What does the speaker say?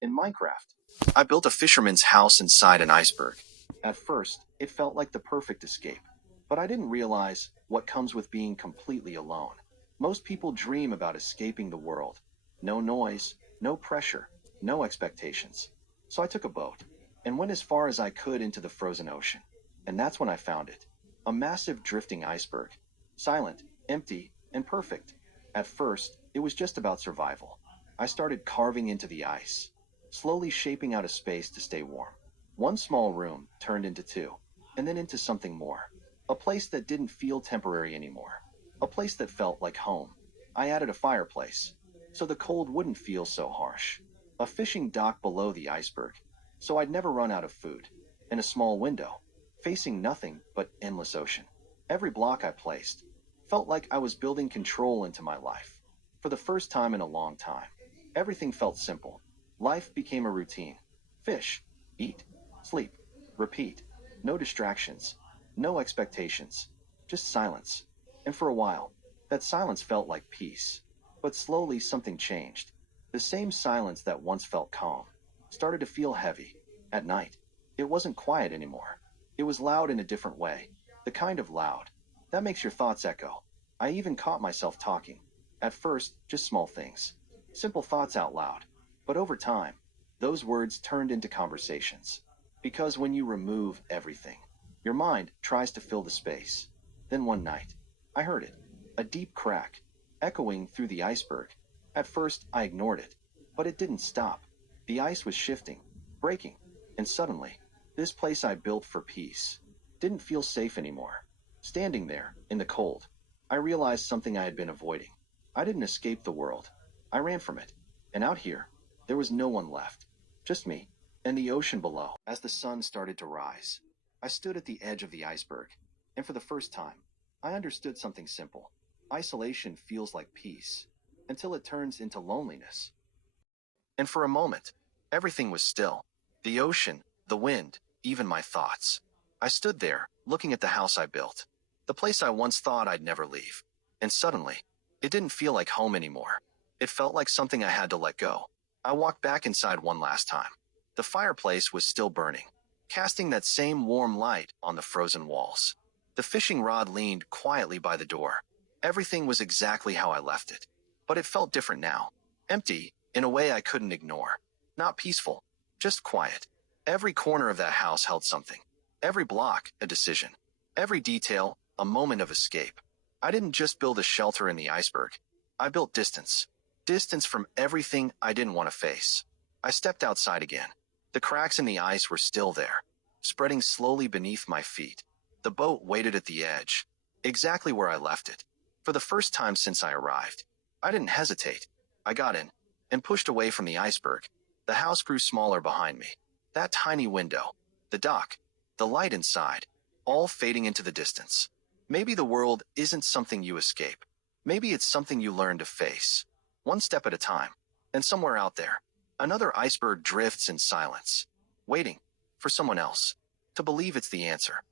In Minecraft, I built a fisherman's house inside an iceberg. At first, it felt like the perfect escape, but I didn't realize what comes with being completely alone. Most people dream about escaping the world. No noise, no pressure, no expectations. So I took a boat and went as far as I could into the frozen ocean. And that's when I found it. A massive drifting iceberg. Silent, empty, and perfect. At first, it was just about survival. I started carving into the ice, slowly shaping out a space to stay warm. One small room turned into two, and then into something more. A place that didn't feel temporary anymore. A place that felt like home. I added a fireplace, so the cold wouldn't feel so harsh. A fishing dock below the iceberg, so I'd never run out of food. And a small window, facing nothing but endless ocean. Every block I placed felt like I was building control into my life. For the first time in a long time, everything felt simple. Life became a routine. Fish, eat, sleep, repeat. No distractions, no expectations, just silence. And for a while, that silence felt like peace. But slowly something changed. The same silence that once felt calm started to feel heavy. At night, it wasn't quiet anymore. It was loud in a different way. The kind of loud that makes your thoughts echo. I even caught myself talking. At first, just small things. Simple thoughts out loud. But over time, those words turned into conversations. Because when you remove everything, your mind tries to fill the space. Then one night, I heard it. A deep crack, echoing through the iceberg. At first, I ignored it. But it didn't stop. The ice was shifting, breaking. And suddenly, this place I built for peace didn't feel safe anymore. Standing there, in the cold, I realized something I had been avoiding. I didn't escape the world. I ran from it. And out here, there was no one left. Just me, and the ocean below. As the sun started to rise, I stood at the edge of the iceberg. And for the first time, I understood something simple. Isolation feels like peace, until it turns into loneliness. And for a moment, everything was still. The ocean, the wind, even my thoughts. I stood there, looking at the house I built. The place I once thought I'd never leave. And suddenly, it didn't feel like home anymore. It felt like something I had to let go. I walked back inside one last time. The fireplace was still burning, casting that same warm light on the frozen walls. The fishing rod leaned quietly by the door. Everything was exactly how I left it. But it felt different now. Empty, in a way I couldn't ignore. Not peaceful, just quiet. Every corner of that house held something. Every block, a decision. Every detail, a moment of escape. I didn't just build a shelter in the iceberg. I built distance. Distance from everything I didn't want to face. I stepped outside again. The cracks in the ice were still there, spreading slowly beneath my feet. The boat waited at the edge, exactly where I left it. For the first time since I arrived, I didn't hesitate. I got in and pushed away from the iceberg. The house grew smaller behind me. That tiny window, the dock, the light inside, all fading into the distance. Maybe the world isn't something you escape. Maybe it's something you learn to face, one step at a time. And somewhere out there, another iceberg drifts in silence, waiting for someone else to believe it's the answer.